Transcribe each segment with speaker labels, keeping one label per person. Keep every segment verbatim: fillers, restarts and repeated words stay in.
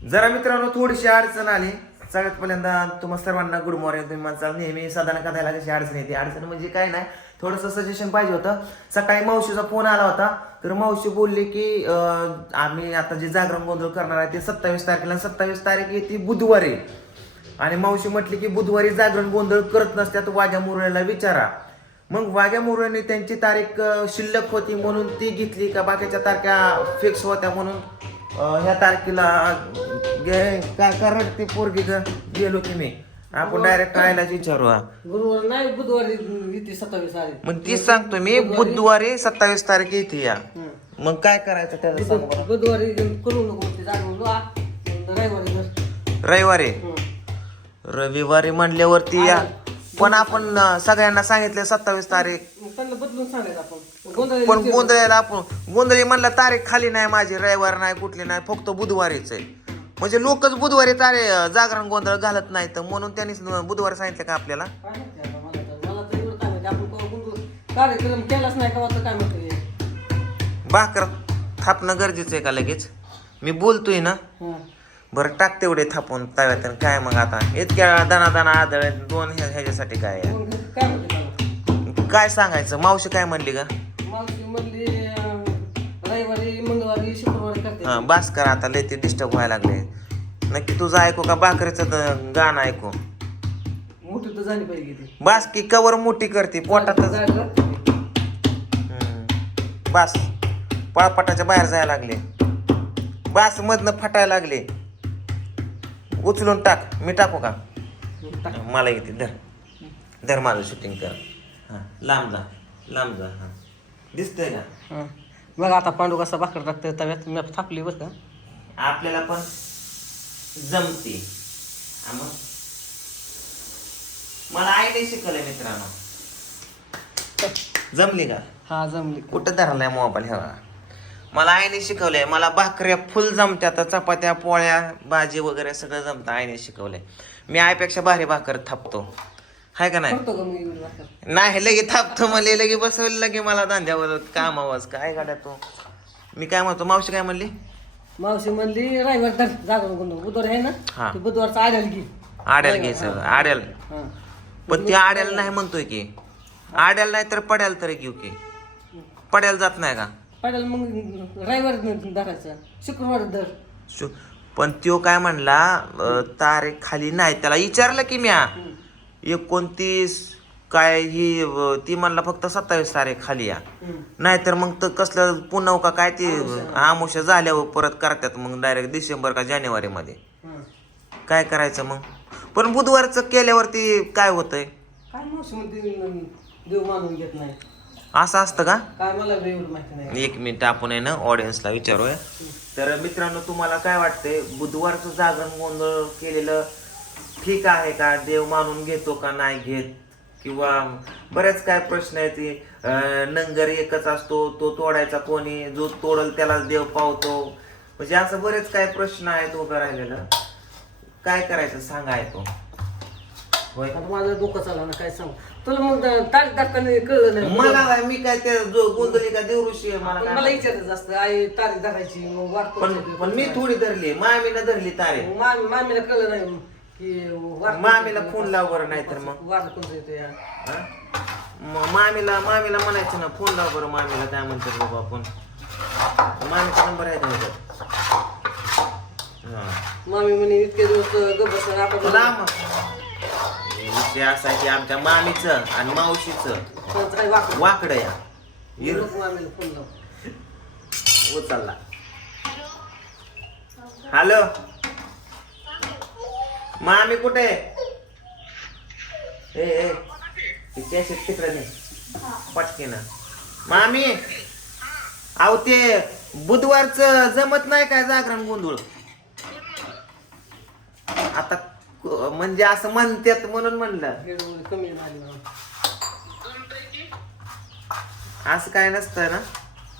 Speaker 1: जरा मित्रांनो थोडीशी अडचण आली. सगळ्यात पहिल्यांदा तुम्हाला सर्वांना गुड मॉर्निंग. तुम्ही म्हणसाल नेहमी साधारण कथायला कशी अडचण येते. अडचण म्हणजे काय नाही, थोडंसं सजेशन पाहिजे होतं. सकाळी मावशीचा फोन आला होता, तर मावशी बोलली की आम्ही आता जे जागरण गोंधळ करणार आहे ते सत्तावीस तारखेला, सत्तावीस तारीख येते बुधवारी. आणि मावशी म्हटली की बुधवारी जागरण गोंधळ करत नसत्यात, वाघ्या मुरळ्याला विचारा. मग वाघ्या मुरळ्याने त्यांची तारीख शिल्लक होती म्हणून ती घेतली का बाकीच्या तारखा फिक्स होत्या म्हणून ह्या तारखेला काय करत ती पोरगी गेलो की मी आपण डायरेक्ट कळायलाच विचारू.
Speaker 2: गुरुवार नाही बुधवारी येते सत्तावीस तारीख.
Speaker 1: मग तीच सांगतो मी, बुधवारी सत्तावीस तारीख येते या. मग काय करायचं त्याचं सांग बरं.
Speaker 2: बुधवारी करू नको ते जागरण रविवारी कर.
Speaker 1: रविवारी रविवारी म्हणल्यावरती या. पण आपण सगळ्यांना सांगितले सत्तावीस तारीख,
Speaker 2: त्यांना बदलून सांगायचं आपण.
Speaker 1: पण गोंधळाला आपण गोंधळी म्हणला तारीख खाली नाही माझी, रविवार नाही कुठली नाही, फक्त बुधवारीच आहे. म्हणजे लोकच बुधवारी तारे जागरण गोंधळ घालत नाही, तर म्हणून त्यांनी बुधवारी सांगितलं का आपल्याला.
Speaker 2: कार्यक्रम केलाच नाही का काय म्हणतो.
Speaker 1: भाकर थापणं गरजेचं आहे का लगेच. मी बोलतोय ना, बरं टाक तेवढे थापून तव्यात. काय मग आता इतक्या दाना दाना आदळ दोन ह्याच्यासाठी काय काय सांगायचं. मावशी काय म्हणली का.
Speaker 2: मावशी म्हणली रविवारी मंगळवारी शुक्रवारी करते.
Speaker 1: हा बास कर आता, लय ते डिस्टर्ब व्हायला लागले. नक्की तुझं ऐकू का भाकरीचं गाणं ऐकू.
Speaker 2: मोठी तर झाली पाहिजे.
Speaker 1: बास की कवर मोठी करते पोटातच. बास पळपाटाच्या बाहेर जायला लागले. बास मधनं फटायला लागले. उचलून टाक. मी टाकू का. मला येते. धर धर माझं शूटिंग कर. हा लांब जा लांब जा. हा दिसतंय का.
Speaker 2: बघा आता पांडू कसा भाकर टाकतोय तव्यात. मी थापली बरं का.
Speaker 1: आपल्याला पण जमते. मग मला आयडिया शिकवलंय मित्रांनो. जमली का.
Speaker 2: हा जमली.
Speaker 1: कुठं धरलाय मोबाईल ह्या. मला आईने शिकवलंय. मला भाकऱ्या फुल जमत्यात, चपात्या पोळ्या भाजी वगैरे सगळं जमतं. आईने शिकवलंय. मी आईपेक्षा भारी भाकर थापतो, हाय का नाही. नाही लगे थापतो मला लगे बसवलं लगे मला धांद्यावर काम आवाज काय गाड्या तो. मी काय म्हणतो. मावशी काय म्हणली.
Speaker 2: मावशी म्हणली रविवार धर जागरण गोंधळ बुधवार आहे ना.
Speaker 1: हा
Speaker 2: बुधवारचा आड्याला घे.
Speaker 1: आड्याला घ्यायचं. आड्याला पण ती आड्याला नाही म्हणतोय की. आड्याला नाही तर पड्याला तरी घेऊ की. पड्याला जात नाही का.
Speaker 2: पडेल मग रविवार धरायचं शुक्रवार धर.
Speaker 1: पण त्यो काय म्हणला तारीख खाली नाही. त्याला विचारलं की म्या एकोणतीस काय ही ती म्हणला फक्त सत्तावीस तारीख खाली या. नाहीतर मग तर कसलं पुन्हा का काय ती आमुष्य झाल्यावर परत करतात मग डायरेक्ट डिसेंबर का जानेवारी मध्ये. काय करायचं मग. पण बुधवारचं केल्यावरती काय होतंय.
Speaker 2: काय मावशी म्हणते देव मानून घेत नाही
Speaker 1: असं असतं का.
Speaker 2: काय मला माहिती नाही.
Speaker 1: एक मिनिट आपण आहे ना ऑडियन्सला विचारूया. तर मित्रांनो तुम्हाला काय वाटतंय बुधवारचं जागरण गोंधळ केलेलं ठीक आहे का. देव मानून घेतो का नाही घेत. किंवा बरेच काय प्रश्न आहेत की नंगर एकच असतो तो तोडायचा कोणी, जो तोडल त्याला देव पावतो. म्हणजे असं बरेच काय प्रश्न आहेत उभं राहिलेलं. काय करायचं सांगाय तो.
Speaker 2: होय माझं डोकं चालला ना काय सांग तुला. मग तारीख दाखताना कळलं नाही
Speaker 1: मला. मी काय ते गोंधळी का देवऋषी आहे मला
Speaker 2: मला विचारायचं असतं. आई तारीख धरायची मग वाट.
Speaker 1: पण पण मी थोडी धरली. मामीनं धरली तारीख.
Speaker 2: मामीला कळलं नाही की
Speaker 1: मामीला फोन लाव बरं. नाही तर मग
Speaker 2: वार कोणतं येतो या.
Speaker 1: मामीला मामीला म्हणायचं ना फोन लाव बरं. मामीला काय म्हणतात बाबा आपण. मामीचा नंबर आहे का.
Speaker 2: मामी म्हणे इतके दिवस गबस आपण
Speaker 1: विषय असा की आमच्या मामीचं आणि मावशीचं वाकडं या.
Speaker 2: मामीला फोन लाव.
Speaker 1: उचलला. हॅलो मामी कुठे. ए ए तिकडे नाही पटके ना. मामी अहो ते बुधवारचं जमत नाही काय जागरण गोंधळ. आता म्हणजे असं म्हणतात म्हणून म्हणलं.
Speaker 2: कमी झाली
Speaker 1: असं काय नसतं ना.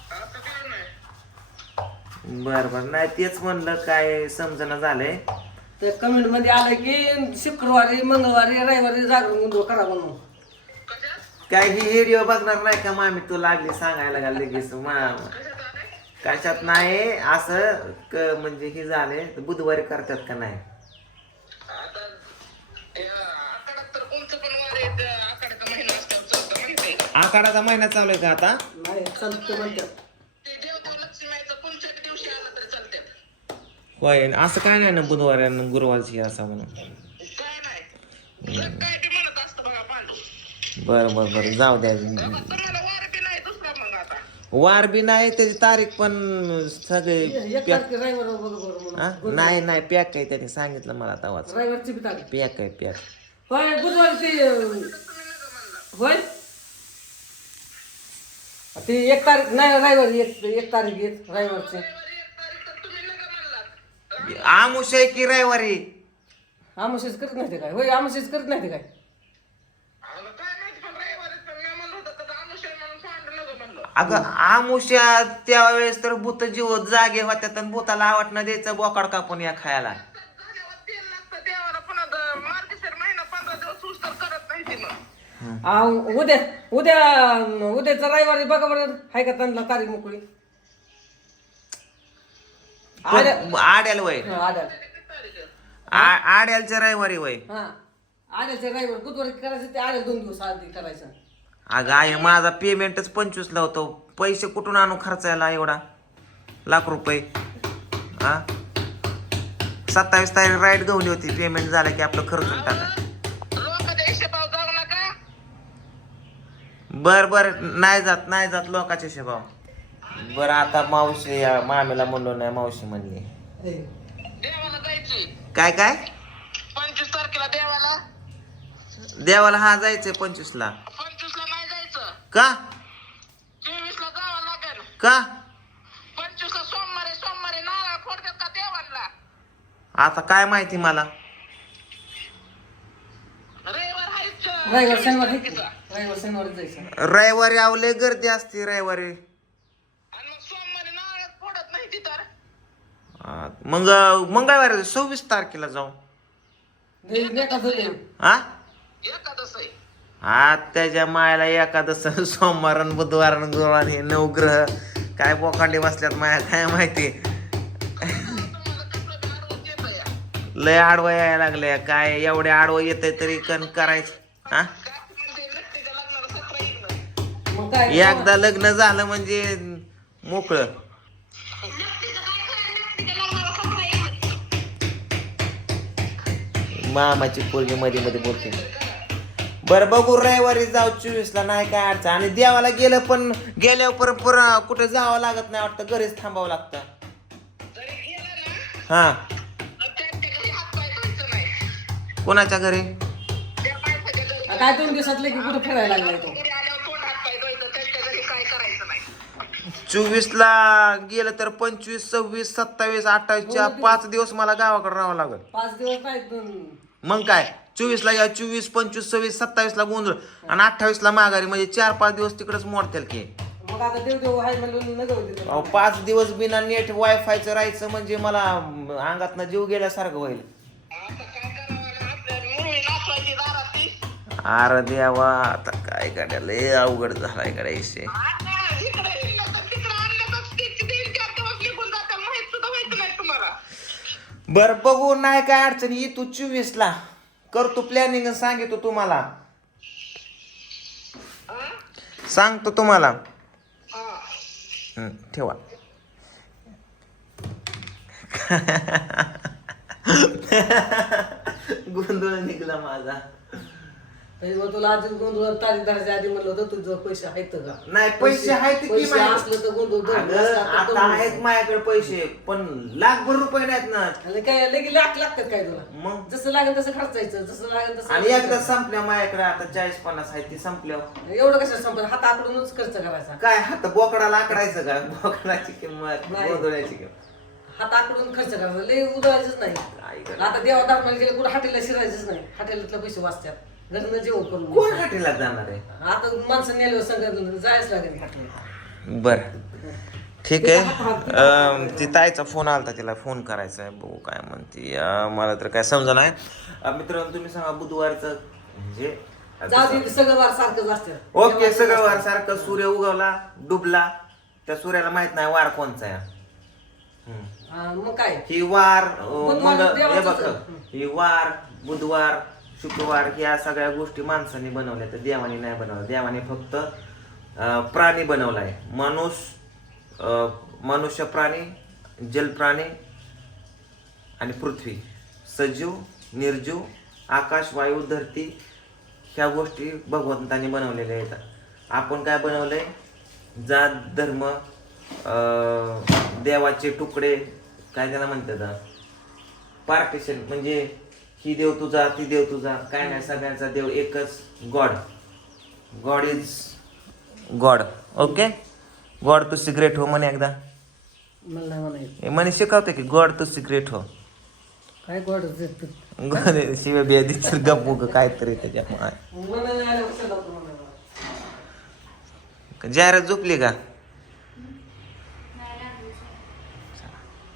Speaker 1: बर बर नाही तेच म्हणलं काय समजना झालंय.
Speaker 2: तर कमेंट मध्ये आलं की शुक्रवारी मंगळवारी रविवारी जागरण गोंधळ करा म्हणून.
Speaker 1: काय ही व्हिडिओ बघणार नाही का मामी. तू लागली सांगायला का लगेच. कशात नाही असं क- म्हणजे हे झाले बुधवारी करतात का नाही
Speaker 3: आता या आखाड्यात तर कोणतं पण वार आहे, त्या आखाड्याचा महिना असतात चौथा माहिती आहे.
Speaker 1: आखाडाचा महिना चालू आहे का आता
Speaker 2: नाही चालतं म्हणतात.
Speaker 3: ते देवदेव लक्ष्मीचं कोणत्या दिवशी आलं तरी चालतात.
Speaker 1: होय असं काय नाही ना बुधवारी आणि गुरुवारची असं म्हणून
Speaker 3: काय नाही जग काय ते म्हणत असतं बघा पांडू.
Speaker 1: बरं बरं बरं जाऊ द्या
Speaker 3: बाबा तुम्हाला वार बी नाही दुसरा मग आता.
Speaker 1: वार बी नाही त्याची तारीख पण सगळे
Speaker 2: एक तारखे रविवार बघ बरं म्हणून.
Speaker 1: हा? नाही नाही पॅक आहे त्याने सांगितलं मला तवाच
Speaker 2: रविवारची बी तारीख.
Speaker 1: पॅक आहे पॅक
Speaker 2: होय बुधवारी ते अं, होय ते एक तारीख नाही रविवारी एक एक तारीख येत रविवारची.
Speaker 3: रविवारी एक तारीख तर तुम्ही नका म्हणलात.
Speaker 1: आमुष आहे की रविवारी
Speaker 2: आमशेच करत नाही ते काय होय आमशेच करत नाही ते काय.
Speaker 3: अहो, काय माहिती पण रविवारी पण मी म्हणलं होतं तर आमुष्य म्हणून पांडू नका म्हणलं.
Speaker 1: अगं आमुष्या त्यावेळेस तर भूत जीव जागे होत्या आणि भूताला आवडणं द्यायचं बोकाड कापून या खायला
Speaker 3: झाल्यावर तेल लागतं देवाला पुन्हा द- मार्गशीर महिना पंधरा दिवस ऊस तर करत नाही ती मग.
Speaker 2: आ, उद्या उद्या उद्याचा रविवारी बघा बरं हाय का त्यांना तारीख मोकळी.
Speaker 1: पण आड्याल वय
Speaker 2: आड्या
Speaker 1: आ- आड्यालच्या रविवारी वय
Speaker 2: हा आड्याच्या रविवार बुधवारी करायचं ते आड्या दोन दिवस आधी करायचं.
Speaker 1: अगं आहे माझा पेमेंटच पंचवीस ला होतो पैसे कुठून आणू खर्चायला एवढा लाख रुपये हा सत्तावीस तारीख राईट गवली होती पेमेंट झालं की आपलं खर्चून टाका
Speaker 3: लोकांच्या हिशेबाव जाऊ नका.
Speaker 1: बर बर नाही जात नाही जात लोकांचे शेभाव बर आता मावशी या मामीला म्हणलो नाही मावशी म्हणली
Speaker 2: हे.
Speaker 3: देवाला जायचंय
Speaker 1: काय काय
Speaker 3: पंचवीस तारखेला देवाला.
Speaker 1: देवाला हा जायचंय पंचवीस ला
Speaker 3: पंचवीस ला नाही जायचं,
Speaker 1: का
Speaker 3: चोवीस ला जावं लागेल.
Speaker 1: का
Speaker 3: पंचवीस ला सोमवारी सोमवारी नारळ फोडतात का देवाला.
Speaker 1: आता काय माहिती मला
Speaker 3: रविवार हायच
Speaker 2: रविवार शनिवार आहे की? रविवार शनिवारी जायचं.
Speaker 1: रविवारी आवले गर्दी असते रविवारी
Speaker 3: आणि मग सोमवारी नारळ फोडत नाही ती तर.
Speaker 1: हा, मग मंगळवारी सव्वीस तारखेला जाऊ
Speaker 2: नाही, नाही का झालं?
Speaker 1: हा
Speaker 3: एकादश आहे.
Speaker 1: हा त्याच्या मायाला एकादश सोमवार आणि बुधवार आणि गुरुवार हे नवग्रह काय बोखांडे बसल्यात माया काय माहिती
Speaker 3: तुम्हाला कसलं बी आडवं येतं या.
Speaker 1: लय आडवं यायला लागले काय एवढे आडवं येतंय तरी कण करायचं हा
Speaker 3: काय म्हणते नक्कीच्या लग्नाला सतरा येईल.
Speaker 2: मग काय
Speaker 1: एकदा लग्न झालं म्हणजे मोकळं मामाची पोरगी मध्ये मध्ये बोलते बरं बघू रविवारी जाऊ चोवीस ला नाही काय अडचण आणि देवाला गेलं पण गेल्यावर परत परत कुठे जावं लागत नाही वाटतं घरीच थांबावं लागतं
Speaker 3: जरी गेलं ना
Speaker 1: हा
Speaker 3: तर त्यांच्या घरी हातपाय धुवायचं नाही.
Speaker 1: कोणाच्या घरी
Speaker 3: त्या माणसाच्या घरी
Speaker 2: आ, काय दोन दिवसातले की कुठे फिरायला लागलाय तो.
Speaker 3: घरी आल्यावर तोंड हातपाय धुवायचं, त्यांच्या घरी काय करायचं नाही.
Speaker 1: चोवीस ला गेलं तर पंचवीस सव्वीस सत्तावीस अठ्ठावीसच्या पाच दिवस मला गावाकडे राहावं लागल
Speaker 2: पाच दिवस नाही दोन
Speaker 1: मग काय चोवीस ला या चोवीस पंचवीस सव्वीस सत्तावीस ला गोंधळ आणि अठ्ठावीस ला माघारी म्हणजे चार पाच दिवस तिकडेच मोडतील की
Speaker 2: मग आता देव देव आहे म्हणून नका होते
Speaker 1: अहो, पाच दिवस बिना नेट वायफायचं राहायचं म्हणजे मला अंगातनं जीव गेल्यासारखं होईल
Speaker 3: आता काय करावं ना, आपल्या मुरळी नाचवायची दारात ती.
Speaker 1: अरे देवा आता काय गाड्या लय अवघड झालाय गाड्या विषय
Speaker 3: आता इकडे येईल तर तिकडे आणण्यातच ती तीन चार दिवस निघून जातात, माहित सुद्धा व्हायचं नाही तुम्हाला.
Speaker 1: बर बघू नाही काय अडचण ये तू चोवीस ला करतो प्लॅनिंग सांगितो तुम्हाला
Speaker 3: हा?
Speaker 1: सांगतो तुम्हाला
Speaker 3: हा.
Speaker 1: हं, ठेवा गोंधळ निघला माझा
Speaker 2: तरी मग तुला आधी गोंधळ तारीख धरायच्या आधी म्हणलं होतं तुझं पैसे आहेत का
Speaker 1: नाही पैसे आहेत की
Speaker 2: पैसे
Speaker 1: माझ्याकडे?
Speaker 2: असलं तर गोंधळ धर.
Speaker 1: अगं,
Speaker 2: नसलं तर
Speaker 1: आता
Speaker 2: धरू
Speaker 1: आहेत
Speaker 2: नको.
Speaker 1: माझ्याकडे पैसे पण लाखभर रुपये नाहीत ना
Speaker 2: आणि काय लगे लाख लागतात काय तुला
Speaker 1: मग
Speaker 2: जसं लागेल तसं खर्चायचं जसं लागेल तसं
Speaker 1: आणि एकदा संपल्या माझ्याकडे आता चाळीस पन्नास आहेत ती संपल्या
Speaker 2: एवढं कशा संपत हात आकडूनच खर्च करायचा
Speaker 1: काय हात बोकडाला आकडायचं का बोकडाची किंमत
Speaker 2: नाही.
Speaker 1: गोंधळाची किंमत
Speaker 2: हात आकडून खर्च करायचा लय उधळायचंच नाही
Speaker 1: काय करायचं?
Speaker 2: आता देवा दाखवायला गेलं कुठं हाटेला शिरायचंच नाही हाटेलातलं पैसे वाचतात घरनं जेवण करून
Speaker 1: कोण हाटीला जाणार आहे
Speaker 2: आता माणसं नेल्यावर संघ जायच लागेल हाटेला
Speaker 1: बर ठीक आहे अं, ती ताईचा फोन आलता तिला फोन करायचा आहे बघू काय म्हणते अं, मला तर काय समजा नाही मित्रांनो तुम्ही सांगा बुधवारचं म्हणजे
Speaker 2: जाऊ दे सगळं वार सारखंच असतं
Speaker 1: ओके सगळं वार सारखं सूर्य उगवला डुबला त्या सूर्याला माहित नाही वार कोणचा आहे. हम्म.
Speaker 2: हा, मग काय
Speaker 1: ही वार अं,
Speaker 2: बुधवार
Speaker 1: मंगळ- हे
Speaker 2: देवाचंच
Speaker 1: बघ
Speaker 2: आहे.
Speaker 1: ही वार बुधवार शुक्रवार ह्या सगळ्या गोष्टी माणसाने बनवल्या तर देवाने नाही बनवल्या. देवाने फक्त अं, प्राणी बनवलाय. माणूस अं, मनुष्य प्राणी जलप्राणी आणि पृथ्वी सजीव निर्जीव आकाश वायू धरती ह्या गोष्टी भगवंताने बनवलेल्या आहेत. आपण काय बनवलंय जात धर्म अं, देवाचे तुकडे काय त्याला म्हणतात पार्टिशन म्हणजे ही देव तुझा ती देव तुझा काय नाही सगळ्यांचा देव एकच God. God is God. Okay God to secret हो म्हणे एकदा
Speaker 2: मला नाही म्हणायचं
Speaker 1: हे म्हणे शिकवते की गॉड टू सिक्रेट हो.
Speaker 2: काय गोड देत
Speaker 1: शिव बिया तर गप्पू काय तरी त्याच्यामुळे
Speaker 2: मला नाही आलं, कशाला होतं म्हणायला.
Speaker 1: जाहिरात झोपली का